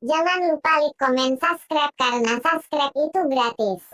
Jangan lupa like, komen, subscribe karena subscribe itu gratis.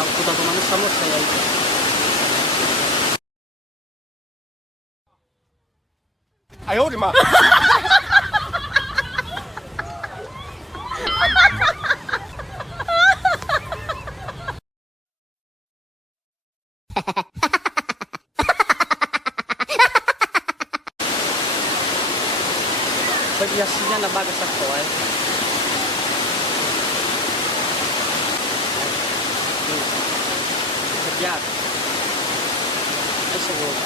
Aku tahu mana sama saya itu. Ayo di mana? Paghiasinya na bagas ako ay. Kerjaan. Tersebut.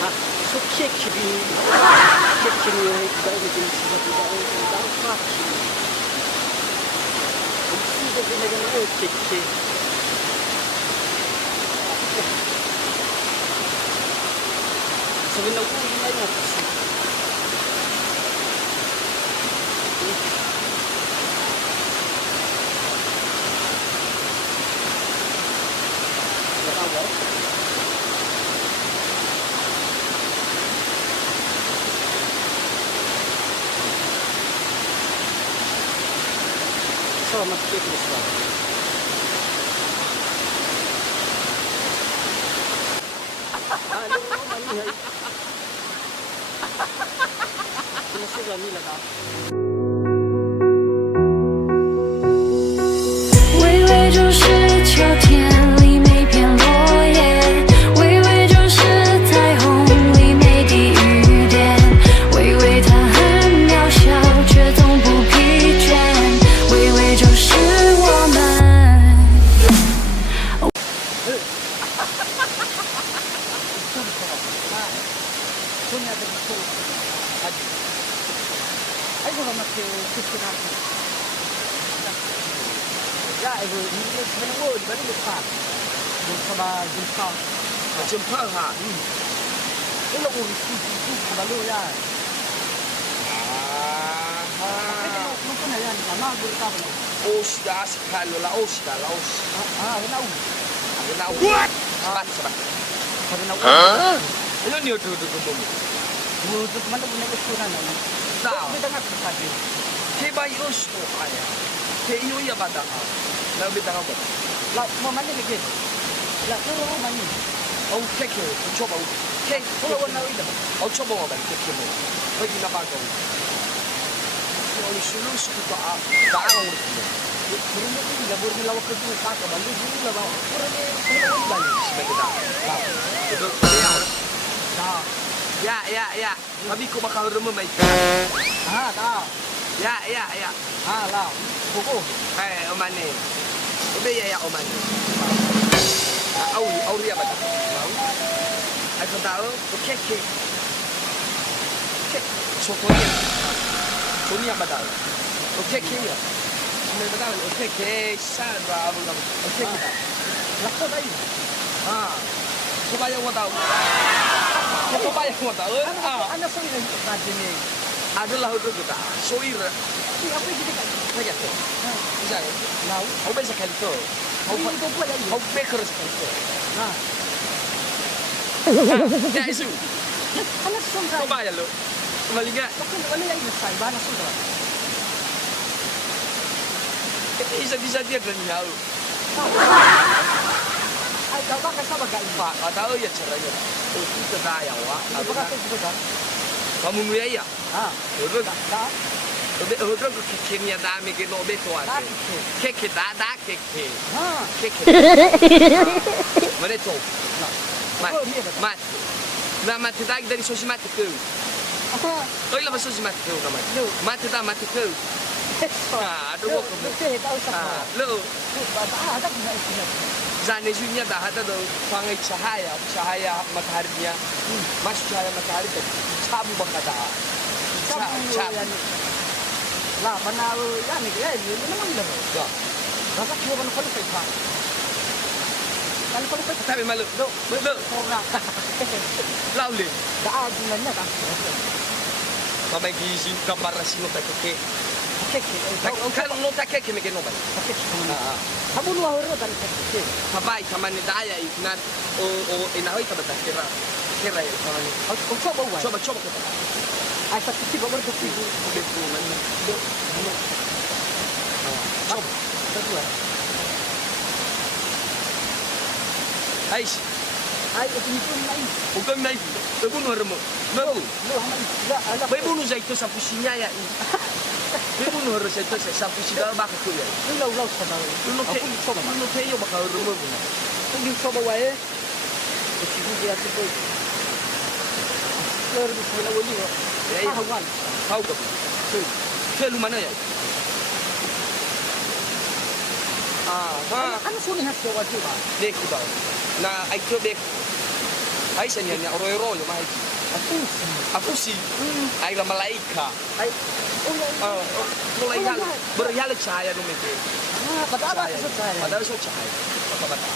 Ah, so kekiri. Kekiri ay tidak ada sisa tidak ada kaki. Sudah dengan kekiri. Sabi na ko ay mo kasi. So, mas kekiri lang. Ano mali ay. Sinasira nila ka. 微微就是秋天里每片落叶，微微就是彩虹里每滴雨点，微微它很渺小，却从不疲倦，微微就是我们。 Punya ada betul. Aji. Ayo sama ke kisah aku. Ya, ibu ini sebenarnya di mana dekat. Sama jumpa. Jumpa ha. Ini urus itu baru ya. Mungkin ya sama berkah. Oh sudah sekali lah. Oh sudah lah. Kenal. Kenal. What? Sabat. Kenal. Ano niyo tututubo mo? Untuk mana punya kesuran ini? Tahu. Kita nggak terpadu. Keba yus mo kaya. Kaya iyo ya bata ka. Labi ta ka ba? Lah, mau mana lagi? Lah, mau mana? Oh keke. Coba. Keke. Kalau warna itu. Oh coba mo ba keke mo. Pwede na ba ko? Oh sulus ko ta. Taang mo. Burungnya itu nggak boleh dilawak ke dulu kata, balu dulu lah bawa. Burungnya balik. Sebagai ta. Ito kaya. Nah, Ya. Sabi ko bakal rumah baik. tahu. Ya. Lah, buku. Eh, omani. Obe ya omani. Auri ya bata. Aku tahu, keke. Keke. Sonia bata. Keke ya. Semua bata. Keke. Sada abu kamu. Keke. Lah, kok tadi? Supaya mau tahu. Supaya mau tahu. Anda sendiri tadi nih. Adalah itu kita. Soir. Apa yang kita Saya kata. Bisa. Lalu, Kau bisa kali tu. ini itu apa lagi? Kau beker sekali tu. Nah, Ya isu. anak sundra. Kau bayar lo. Kembali enggak? Tapi wala yang besar, bana sundra. Bisa dia dan jauh. Ay, kau kan sama gak ini? Pak, kau tahu ya caranya. Oh, kita daya wah. Apa kata itu kan? Kamu mulai ya? Udah. Dah. Udah ke kekenya dami ke nobe tu ada. Keke dah keke. Keke. Mana tu? Mat. Mat. Na mati dari sosi mati ke. Oi lah masuk si mati kau nama. Lu. Mati tak mati kau. Aduh Lu kau. tahu Ah, sama. lu. Lu ada punya isinya. Zane sunya dah ada tu pangai cahaya mataharinya. Masuk cahaya matahari tu cabu bakada. Cabu. Lah mana ya ni ya ni memang dah. Ya. Rasa kau kan kalau pekan. Kan kalau pekan Tapi malu. Lu. orang. Lau le. Dah gunanya kan. Mamai gizi gambar rasino tak keke. Kek. Kan no tak keke meke no bai. Kamu luar orang dari kek. Kabai kaman ni daya ikna o inahoi ka bata kira. Kira ya kaman ni. Kau coba buat. Coba kita. Ai satu tiba berkuti. Betul man. Coba. Kedua. Aish. Ai itu pun lain. Bukan naik. Bebunuh remo. Nabu. Lu hamil. Ya, ala. Bebunuh saya itu sapu sinya ya. Bebunuh harus itu sapu sinya bak tu ya. Lu sama. Lu ke coba. Lu ke yo bak remo buna. Tunggu coba wae. Itu dia tu. Lu bisa lawan ni. Ya. Hawan. Tahu ke? Ke lu mana ya? Kan suni hak jawab juga. Dek tu. Na ai ke dek. Ai senya nya oro yo mai. Aku sih. Ai la malaika. Ai. Mulai hal berhal cahaya no meke. Padahal apa saya? Padahal so cahaya. Apa bata?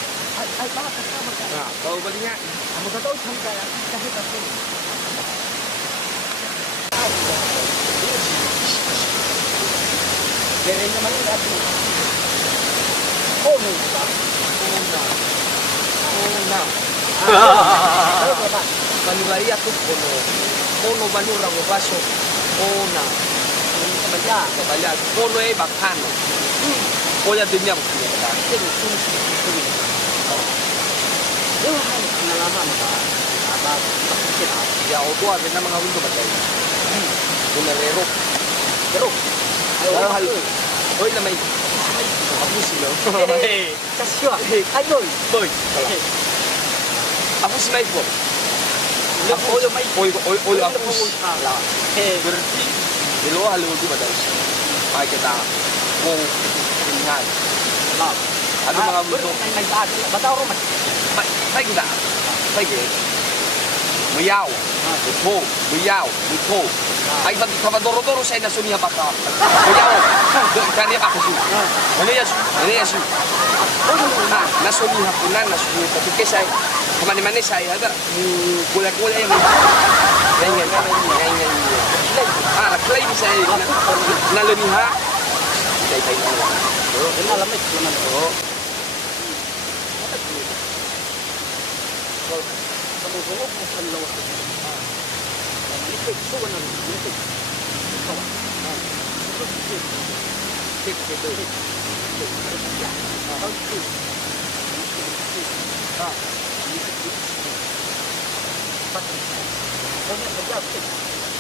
Ai bah sama kan. Nah, kau balinya. Kamu tahu sampai kasih kasih. Derenya mana lagi? Oh, ni. Manulai aku kono manura ngo baso. Ona. Kebaya kono e bakano. Oya dunia mungkin ya. Pengalaman apa kita Ya odo ada nama ngawin tu baca. Una rero. Hal. Oi namai. Aku sih lo. kasih. Ayo. Boy. Aku sih mai po. Oi aku sih. Berarti di luar lu tu baca. Pai kita. Oh, ingat. Ada mga mundo. Bataw ro mas. Pai kita. Pai ke. Muyao. Betul. Muyao. Betul. Ay pag doro-doro sa nasuniya baka. Muyao. Kani ako su. Ano yasu. Nasuniya po na nasuniya. Pati saya kemana-mana saya ada gula-gula yang ganyan. Klay di saya naluniha. Tay-tay na. Ini lamig naman. Kamu bawa bukan lawan. Itu suwan ng itu.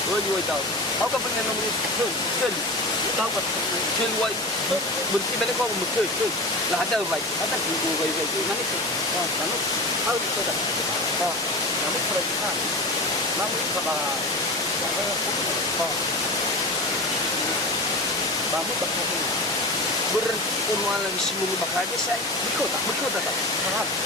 Oi daw. Ako pa nga nang kel. Tahu kan? Kel wai. Berarti mana kau mungkin kel. Lah ada baik. Ada juga baik. Mana itu? Kamu tahu itu dah. Kamu perhatikan. Kamu salah. Kamu perhatikan. Berunwal lagi semua bakal saya. Betul tak?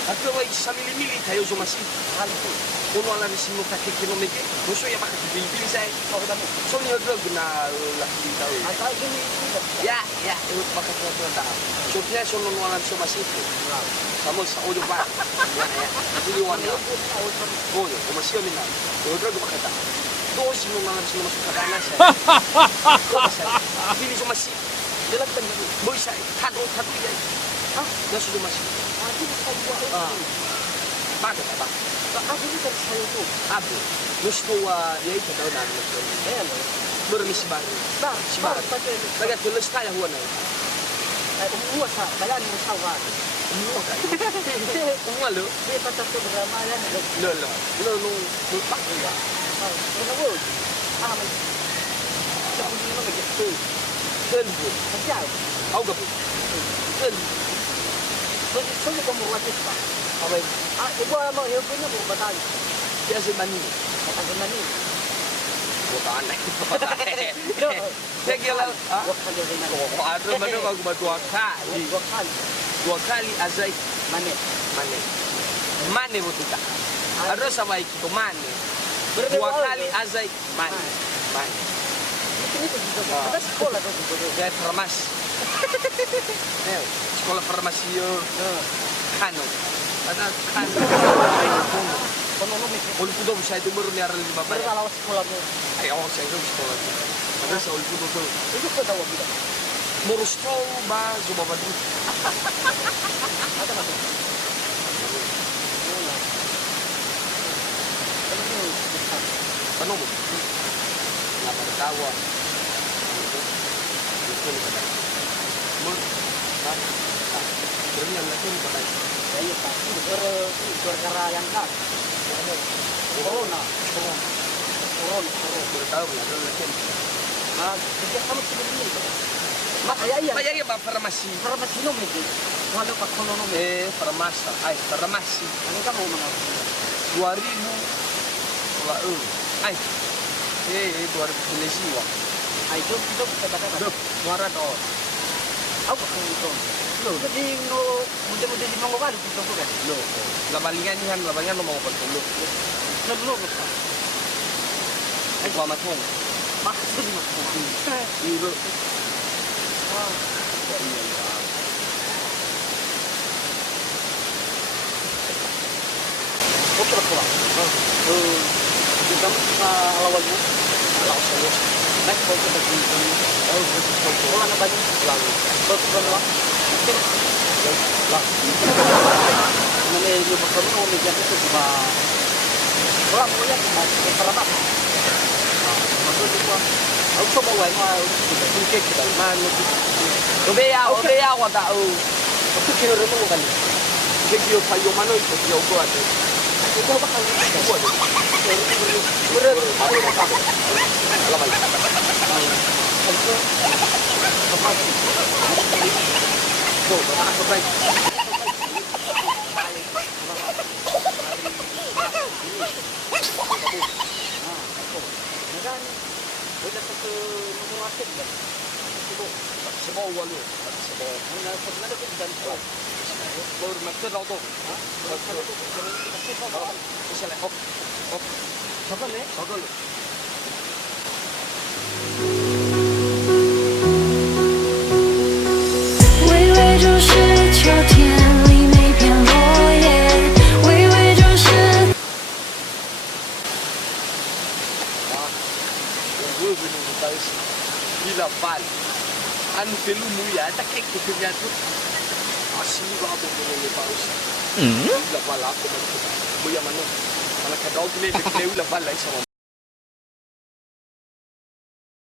Aku wai sambil-milih kayu masih. Hal itu. Unwal lagi semua pakai kilometer. Musuh yang pakai pilih saya. Kau dah mau. So ni agak guna lagi tahu. Asal gini. Ya, itu pakai kilometer dah. So dia so unwal lagi masih itu. Kamu saudo pa. Ya. Jadi warna. Oh, masih mina. Udah gua pakai tak. Dos semua lagi masuk ke dalam saya. Pilih so masih. Dalam tadi, boy saya thadu ya. Dah sudah masih. Aku kau buat. Baga ba? Aku ni tak saya tu. Abu. Gusto ya itu daw na. Ayan. Bermis bar. Sibar. Baga tulis kaya huwa na. Ay umuha sa bayan mo sa wa. Umalo. Di pa ta to drama yan. Lo no pak ya. Ano wo? May. Sa hindi mo magiging. Helbo. Kasi Au gabu. Helbo. so ko mo watis pa. Away. Ibu mo yung punya mo batay. Biasa mani. Matagal na ni. Bukan aneh. Saya kira, Dua kali dari mana? oh, ada mana aku buat 2 kali. Dua kali. 2 kali azai Mana? mane. Mane betul tak? Ada sama itu mane. Berapa 2 kali? kali azai mane. Mane. Itu juga. Ada sekolah tuh juga. Saya farmasi. Sekolah farmasi yo. Kano. Ada kano. Penolong itu. Ul pudo saya itu baru niaran 5 bayar. Berapa lama sekolahnya? Ayo saya itu sekolah. Ada saya ul pudo tuh. Itu kau tahu kita. Morus tuh ba zuba badu. Ada apa? Ano mo? Napatawa. Itu ni kada. Mo. Pero yang lagi ni kada. Iya pasti gara-gara yang kan. Corona. Bertahu ya, ada lagi. Nah, sejak kamu sebelum ini. Mak, iya. Bayar ya ba farmasi? Farmasi nomor itu. Kalau pak kononom Farmasa. Ay, farmasi. ano kamu mga 2000. Wala. Ay. 2000 Malaysia. ay job katakan. Duh, suara to. Ako kung ito. Lo, jadi no muda-muda di mga kali dito ko kan. Lo. Labalingan yan, labalingan mo mga pagtulo. Naglo ko. Ay, kuamat mo. Bakit mo ko? Iro. Otra ko. Kita sa alawal mo. Alaw sa'yo. Next ko sa dito. Oh, betul. Wala na ba yung lang? Bot ko na. Lah. Nane yung pagkaroon ng media ito ba? Wala mo yan. Para ba? Magod ko. Ako sa baway mo. Kek kita. Man. Obeya wa ta o. Ako kinuro mo kan. Kek yo payo mano ito yo ko ate. Ito ba kan? Ko ate. Mura Ako na ka. Alam mo. Ano? Kapag Go, ako break. Nagan, wala sa mga asin ba? Sabaw walo. Sabaw. Ang nasa nalagod dan ko. Baru maksud auto. Ha? Bisa lah. Hop. Hop. Kapan eh? Bagol. 微微就是秋天里每片落叶，微微就是。 Gue belum tahu sih. Gila pan. Anu film ya, tak kayak kerja tu. Asli gua apa boleh tahu sih. Gila pala aku macam. Boya mana? Mana kadau gile gile ula pala sama